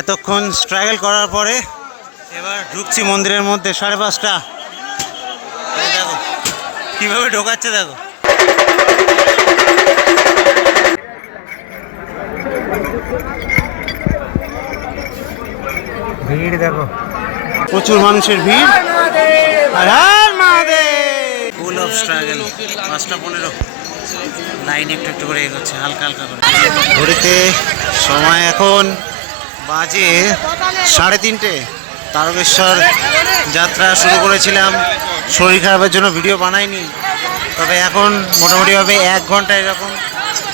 এতক্ষণ স্ট্রাগল করার পরে এবার ঢুকছি মন্দিরের মধ্যে। 5:30। দেখো কীভাবে ঢোকাচ্ছে, দেখো। ভিড় দেখো, প্রচুর মানুষের ভিড়। Full of struggle. 5:15। লাইন একটু একটু করে এগোচ্ছে, হালকা হালকা করে। ঘড়িতে সময় এখন বাজে 3:30। তারকেশ্বর যাত্রা শুরু করেছিলাম, শরীর খারাপের জন্য ভিডিও বানাইনি। তবে এখন মোটামুটিভাবে 1 ঘন্টা এরকম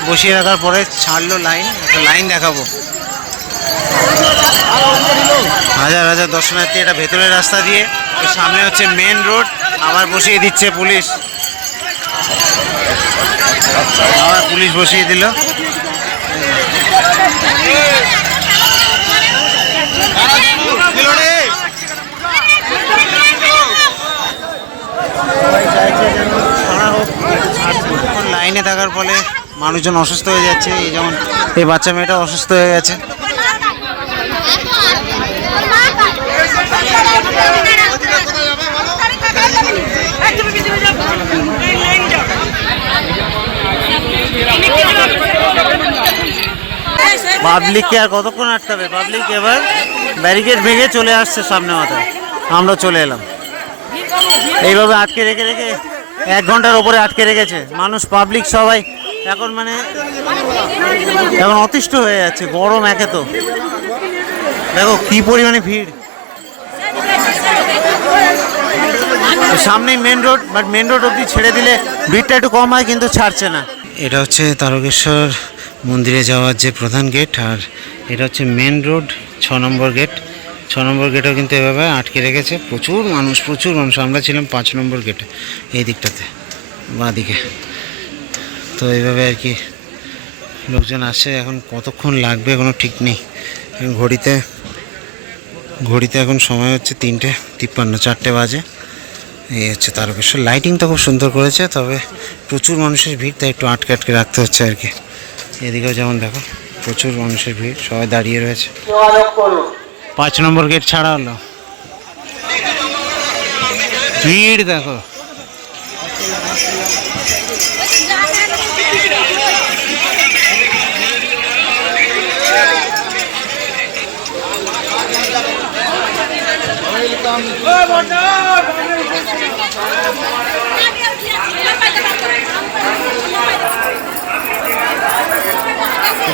বসিয়ে রাখার পরে ছাড়লো লাইন। একটা লাইন দেখাবো। হাজার হাজার দর্শনার্থী। এটা ভেতরের রাস্তা দিয়ে, সামনে হচ্ছে মেন রোড। আবার বসিয়ে দিচ্ছে পুলিশ, আবার পুলিশ বসিয়ে দিল। লাইনে থাকার ফলে মানুষজন অসুস্থ হয়ে যাচ্ছে। এই যেমন এই বাচ্চা মেয়েটা অসুস্থ হয়ে গেছে। পাবলিককে আর কতক্ষণ আটকাবে? পাবলিক এবার ব্যারিকেড ভেঙে চলে আসছে সামনে মাথায়। আমরা চলে এলাম। এইভাবে আটকে রেখে রেখে 1 ঘন্টার ওপরে আটকে রেখেছে মানুষ, পাবলিক সবাই। এখন এখন অতিষ্ঠ হয়ে যাচ্ছে, গরম একে তো। দেখো কি পরিমাণে ভিড়। সামনেই main road, but main road অবধি ছেড়ে দিলে ভিড়টা একটু কম হয়, কিন্তু ছাড়ছে না। এটা হচ্ছে তারকেশ্বর মন্দিরে যাওয়ার যে প্রধান গেট, আর এটা হচ্ছে মেন রোড 6 নম্বর গেট। 6 নম্বর গেটও কিন্তু এভাবে আটকে রেখেছে। প্রচুর মানুষ, প্রচুর মানুষ। আমরা ছিলাম 5 নম্বর গেটে, এই দিকটাতে বাঁ দিকে। তো এইভাবে আর কি লোকজন আসছে। এখন কতক্ষণ লাগবে কোনো ঠিক নেই। ঘড়িতে এখন সময় হচ্ছে 3:53, 4টে বাজে। এই হচ্ছে তারকেশ্বর। লাইটিং তো খুব সুন্দর করেছে, তবে প্রচুর মানুষের ভিড়, তাই একটু আটকে আটকে রাখতে হচ্ছে আর কি। এদিকেও যেমন দেখো প্রচুর মানুষের ভিড়, সবাই দাঁড়িয়ে রয়েছে। 5 নম্বর গেট ছাড়া হলো, ভিড় দেখো।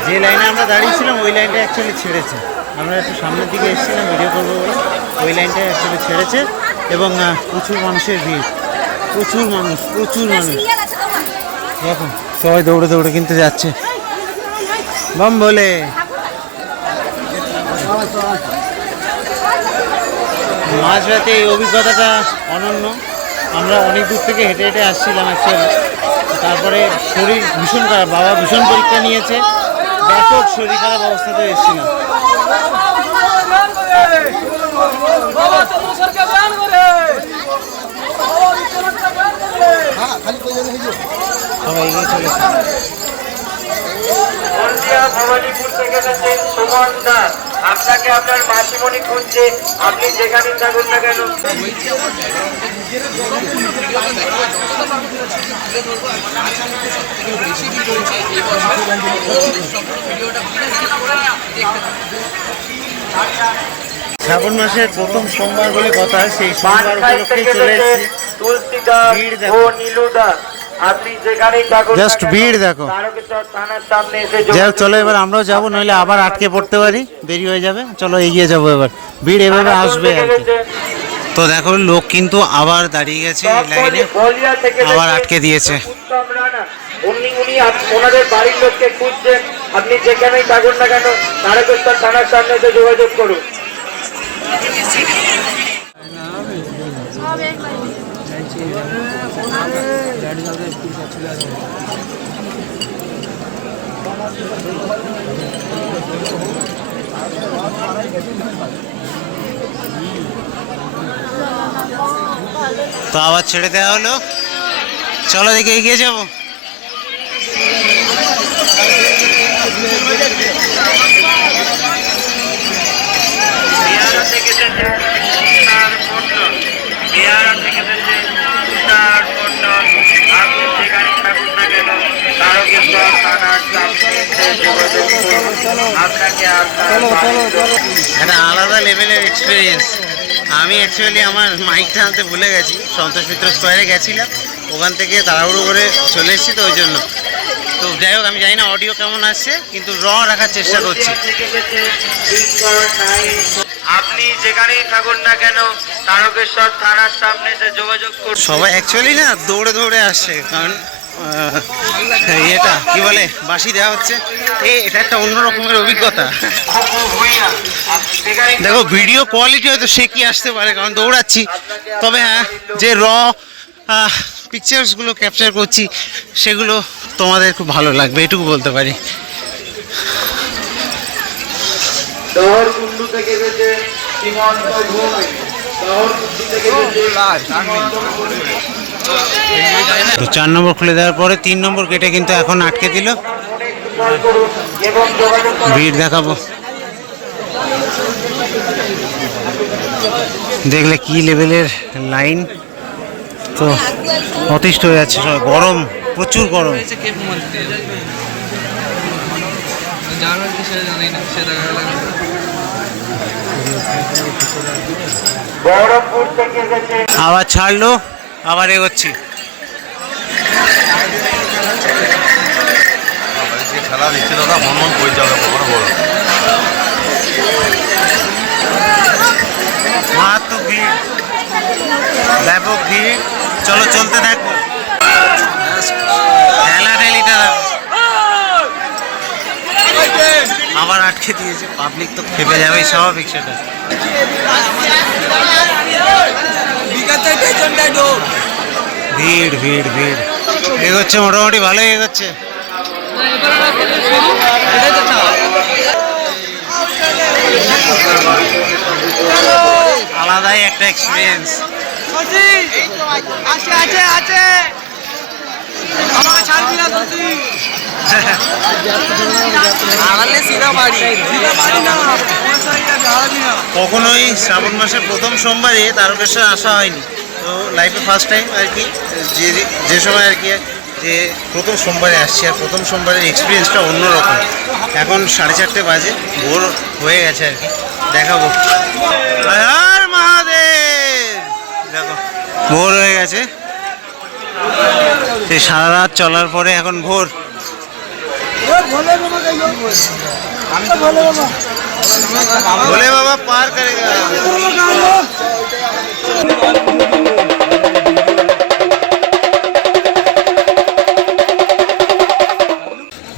যে লাইনে আমরা দাঁড়িয়েছিলাম ওই লাইনটা অ্যাকচুয়ালি ছেড়েছে। আমরা একটু সামনের দিকে এসেছিলাম ভিডিও করবো বলে, ওই লাইনটা অ্যাকচুয়ালি ছেড়েছে। এবং প্রচুর মানুষের ভিড়, প্রচুর মানুষ। দেখো সবাই দৌড়ে দৌড়ে কিন্তু যাচ্ছে, বম বলে। মাঝরাতে এই অভিজ্ঞতাটা অনন্য। আমরা অনেক দূর থেকে হেঁটে হেঁটে আসছিলাম অ্যাকচুয়ালি। তারপরে শরীর ভীষণ খারাপ, বাবা ভীষণ পরীক্ষা নিয়েছে, ব্যাপক শরীর খারাপ অবস্থাতে এসেছিলাম। সবাই এগিয়ে চলেছে। ভবানীপুর থেকে এসেছেন সুমন দা, আপনাকে আপনার মাসিমণি খুঁজছে, আপনি যেখানে থাকুন না কেন। শ্রাবণ মাসের প্রথম সোমবার বলে কথা, সেই সোমবার উপলক্ষে চলে এসেছি। তুলসীদা ও নীলুদা, আপনি যেখানেই থাকুন জাস্ট ভিড় দেখো। যাই হোক, চলো এবার আমরাও যাবো, নইলে আবার আটকে পড়তে পারি, দেরি হয়ে যাবে। চলো এগিয়ে যাবো এবার, ভিড় এভাবে আসবে আর কি। তো দেখো লোক কিন্তু আবার দাঁড়িয়ে গেছে লাইনে, আবার আটকে দিয়েছে। উনি ওনাদের বাড়ির লোককে খুঁজছেন, আপনি যেখানেই থাকুন না কেন তারকেশ্বর থানার সামনে এসে যোগাযোগ করুন। তো আবার ছেড়ে দেওয়া হলো, চলো দেখে এগিয়ে যাবো। যোগাযোগ করুন। আপনাকে আপনার একটা আলাদা লেভেলের এক্সপিরিয়েন্স। আমি অ্যাকচুয়ালি আমার মাইকটা আনতে ভুলে গেছি, সন্তোষ মিত্র স্কোয়ারে গেছিলাম, ওখান থেকে তাড়াহুড়ো করে চলে এসেছি, তো ওই জন্য। তো যাই হোক, আমি জানি না অডিও কেমন আসছে, কিন্তু রাখার চেষ্টা করছি। আপনি যেখানেই থাকুন না কেন তারকেশ্বর থানার সামনে এসে যোগাযোগ করুন। সবাই অ্যাকচুয়ালি না দৌড়ে দৌড়ে আসছে, কারণ এটা কি বলে, বাঁশি দেওয়া হচ্ছে। এটা একটা অন্য রকমের অভিজ্ঞতা। দেখো, ভিডিও কোয়ালিটি হয়তো সে কি আসতে পারে, কারণ দৌড়াচ্ছি, তবে হ্যাঁ, যে পিকচার্সগুলো ক্যাপচার করছি সেগুলো তোমাদের খুব ভালো লাগবে, এটুকু বলতে পারি। শহরকুণ্ডু থেকে এসেছে সীমন্ত ভূমি, শহরকুণ্ডু থেকে তো 4 নম্বর খুলে দেওয়ার পরে 3 নম্বর গেটে কিন্তু এখন আটকে দিল। এবং যোগাযোগ ভিড় দেখাবো, দেখলে কি লেভেলের লাইন। তো অতিষ্ঠ হয়ে যাচ্ছে সবাই, গরম, প্রচুর গরম। বহরমপুর থেকে এসেছে আবার ছাড়লো, আবার এগোচ্ছি। খেলা দিচ্ছিল না, মন পরিচালক কখনো বড় মারাত্মক ভিড়, ব্যাপক ভিড়। চলো, চলতে থাকবো, ঠেলাঠেলিটা দেখো। আবার আটকে দিয়েছে, পাবলিক তো খেপে যাবে, স্বাভাবিক সেটা। ভিড় ভিড় ভিড়, এগোচ্ছে, মোটামুটি ভালোই এগোচ্ছে। আলাদাই একটা এক্সপিরিয়েন্স। কখনোই শ্রাবণ মাসের প্রথম সোমবারে তারকেশ্বর আসা হয়নি, তো লাইফে ফার্স্ট টাইম আর কি। যে সময় আর কি, যে প্রথম সোমবারে আসছি, আর প্রথম সোমবারের এক্সপিরিয়েন্সটা অন্যরকম। এখন 4:30 বাজে, ভোর হয়ে গেছে আর কি, দেখাবো। আর মহাদেব, দেখো ভোর হয়ে গেছে, সে সারা রাত চলার পরে এখন ভোর। ভোলে বাবা পার করেগা।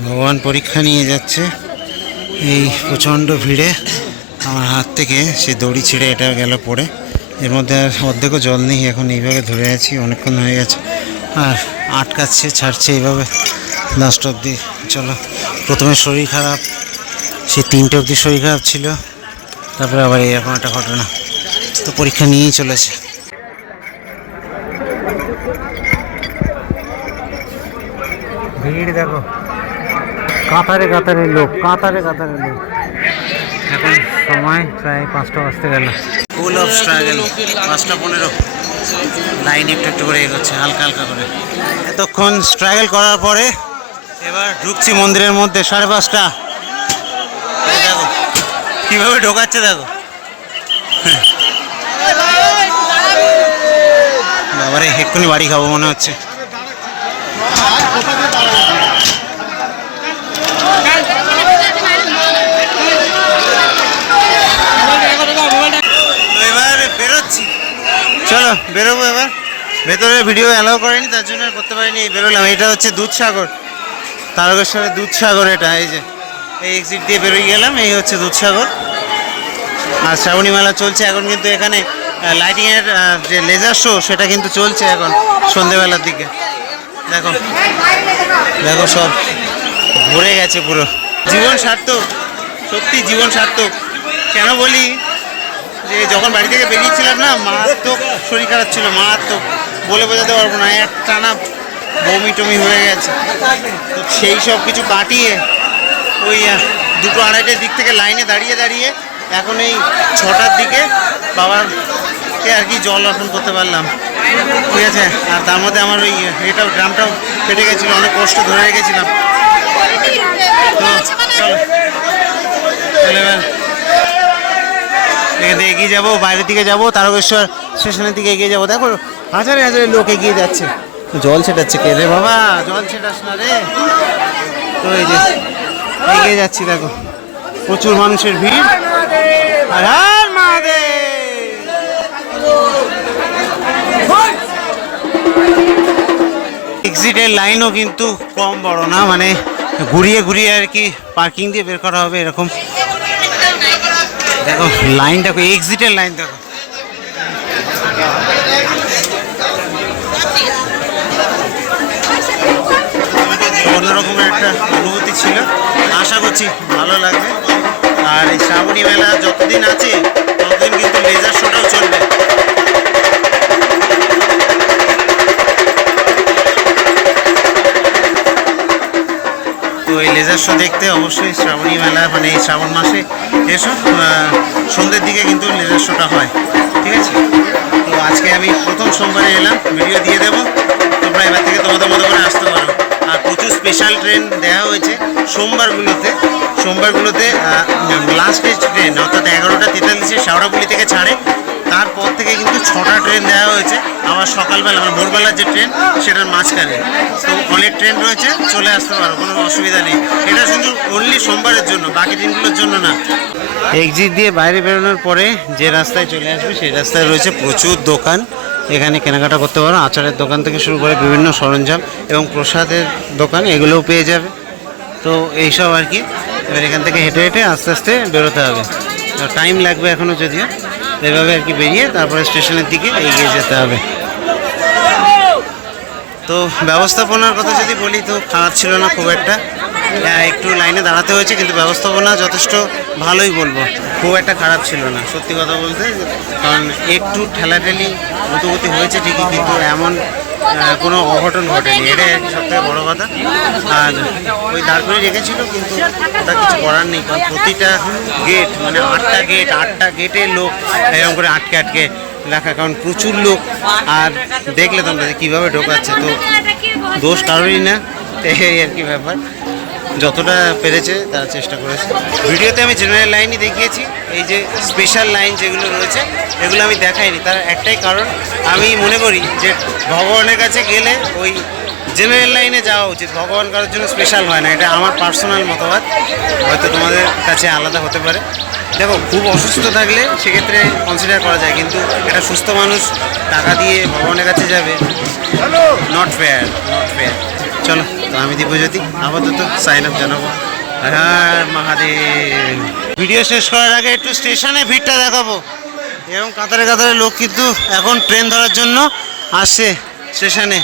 ভগবান পরীক্ষা নিয়ে যাচ্ছে এই প্রচণ্ড ভিড়ে। আমার হাত থেকে সে দড়ি ছিঁড়ে এটা গেল পড়ে, এর মধ্যে আর অর্ধেকও জল নেই। এখন এইভাবে ধরে আছি, অনেকক্ষণ হয়ে গেছে, আর আটকাচ্ছে, ছাড়ছে এইভাবে লাস্ট অবধি। চলো, প্রথমে শরীর খারাপ, সে 3টে অবধি শরীর খারাপ ছিল, তারপরে আবার এরকম একটা ঘটনা। তো পরীক্ষা নিয়েই চলেছে। ভিড় দেখো, কাতারে কাতারে লোক, কাতারে কাতারে লোক। এখন সময় প্রায় 5টা বাজতে গেল। ফুল অফ স্ট্রাগল, 5টা 15। লাইন একটু একটু করে এগোচ্ছে, হালকা হালকা করে। এতক্ষণ স্ট্রাগল করার পরে এবার ঢুকছি মন্দিরের মধ্যে, 5:30। দেখো কীভাবে ঢোকাচ্ছে, দেখো। বাবারে, এক্ষুনি বাড়ি খাবো মনে হচ্ছে। এবার বেরোচ্ছি, চলো বেরোবো এবার। ভেতরে ভিডিও অ্যালাউ করেনি, তার জন্য আর করতে পারিনি, এই বেরোলাম। এটা হচ্ছে দুধসাগর, তারকেশ্বরের দুধসাগর। এটা এই যে এই এক্সিট দিয়ে বেরোয় গেলাম, এই হচ্ছে দুধসাগর। আর শ্রাবণী মেলা চলছে এখন, কিন্তু এখানে লাইটিংয়ের যে লেজার শো সেটা কিন্তু চলছে এখন সন্ধেবেলার দিকে। দেখো দেখো, সব ভরে গেছে পুরো। জীবন সার্থক, সত্যি জীবন সার্থক। কেন বলি, যে যখন বাড়ি থেকে বেরিয়েছিলাম না, মারাত্মক শরীর খারাপ ছিল, মারাত্মক, বলে বোঝাতে পারবো না। একটানা বমি টমি হয়ে গেছে। তো সেই সব কিছু কাটিয়ে ওই 2-2:30টার দিক থেকে লাইনে দাঁড়িয়ে দাঁড়িয়ে এখন এই 6টার দিকে বাবাকে আর কি জল অর্পণ করতে পারলাম, ঠিক আছে। আর তার মধ্যে আমার ওই এটাও, গ্রামটাও ফেটে গেছিলো, অনেক কষ্ট ধরে রেখেছিলাম। চলো চলো এবার এখান থেকে এগিয়ে যাবো, বাইরের দিকে যাবো, তারকেশ্বর স্টেশনের দিকে এগিয়ে যাবো। দেখো হাজারে হাজারে লোক এগিয়ে যাচ্ছে। জল ছেটাচ্ছে কে রে বাবা, জল ছেটাস না রে। তো এই যে এগিয়ে যাচ্ছি, দেখো প্রচুর মানুষের ভিড়। আর হর মহাদেব। এক্সিটের লাইনও কিন্তু কম বড় না, মানে ঘুরিয়ে ঘুরিয়ে আর কি পার্কিং দিয়ে বের করা হবে এরকম। দেখো লাইন, দেখো এক্সিটের লাইন দেখো। অন্যরকমের একটা অনুভূতি ছিল, আশা করছি ভালো লাগবে। আর এই শ্রাবণী মেলা যতদিন আছে ততদিন কিন্তু লেজার শোটাও চলবে। তো এই লেজার শো দেখতে অবশ্যই শ্রাবণী মেলা, মানে এই শ্রাবণ মাসে এসো, সন্ধ্যের দিকে কিন্তু লেজার শোটা হয়, ঠিক আছে। তো আজকে আমি প্রথম সোমবারে এলাম, ভিডিও দিয়ে দেবো, তোমরা এবার থেকে তোমাদের মতো করে আসতে পারো। আর প্রচুর স্পেশাল ট্রেন দেওয়া হয়েছে সোমবারগুলোতে লাস্টের ট্রেন অর্থাৎ 11:43 শেওড়াফুলি থেকে ছাড়ে, তারপর থেকে কিন্তু 6টা ট্রেন দেওয়া হয়েছে। আবার সকালবেলা মানে ভোরবেলার যে ট্রেন সেটার মাঝখানে, তো অনেক ট্রেন রয়েছে, চলে আসতে পারো, কোনো অসুবিধা নেই। এটা শুধু অনলি সোমবারের জন্য, বাকি দিনগুলোর জন্য না। এক্সিট দিয়ে বাইরে বেরোনোর পরে যে রাস্তায় চলে আসবে সেই রাস্তায় রয়েছে প্রচুর দোকান, এখানে কেনাকাটা করতে পারো। আচারের দোকান থেকে শুরু করে বিভিন্ন সরঞ্জাম এবং প্রসাদের দোকান এগুলোও পেয়ে যাবে। তো এইসব আর কি। এবার এখান থেকে হেঁটে হেঁটে আস্তে আস্তে বেরোতে হবে, টাইম লাগবে এখনও যদিও। এভাবে আর কি বেরিয়ে তারপরে স্টেশনের দিকে এগিয়ে যেতে হবে। তো ব্যবস্থাপনার কথা যদি বলি তো খারাপ ছিল না খুব একটা, একটু লাইনে দাঁড়াতে হয়েছে কিন্তু ব্যবস্থাপনা যথেষ্ট ভালোই বলবো, খুব একটা খারাপ ছিল না সত্যি কথা বলতে। কারণ একটু ঠেলাঠেলি গতি হয়েছে ঠিকই, কিন্তু এমন কোনো অঘটন ঘটেনি, এটাই সবথেকে বড়ো কথা। আর ওই দাঁড় করে রেখেছিল, কিন্তু ওটা কিছু করার নেই, কারণ প্রতিটা গেট মানে 8টা গেটে লোক এরকম করে আটকে রাখা, কারণ প্রচুর লোক। আর দেখলে তোমরা কীভাবে ঢোকাচ্ছে, তো দোষ কারোরই না, এই আর কি ব্যাপার। যতটা পেরেছে তারা চেষ্টা করেছে। ভিডিওতে আমি জেনারেল লাইনই দেখিয়েছি, এই যে স্পেশাল লাইন যেগুলো রয়েছে এগুলো আমি দেখাইনি, তার একটাই কারণ, আমি মনে করি যে ভগবানের কাছে গেলে ওই জেনারেল লাইনে যাওয়া উচিত, ভগবান কারোর জন্য স্পেশাল হয় না, এটা আমার পার্সোনাল মতবাদ, হয়তো তোমাদের কাছে আলাদা হতে পারে। দেখো খুব অসুস্থ থাকলে সেক্ষেত্রে কনসিডার করা যায়, কিন্তু একটা সুস্থ মানুষ টাকা দিয়ে ভগবানের কাছে যাবে, নট ফেয়ার। চলো, তো আমি দীপজ্যোতি আপাতত সাইন আপ জানাবো। হ্যাঁ মহাদেব। ভিডিও শেষ করার আগে একটু স্টেশনে ভিড়টা দেখাবো। এরকম কাতারে কাতারে লোক কিন্তু এখন ট্রেন ধরার জন্য আসছে স্টেশনে।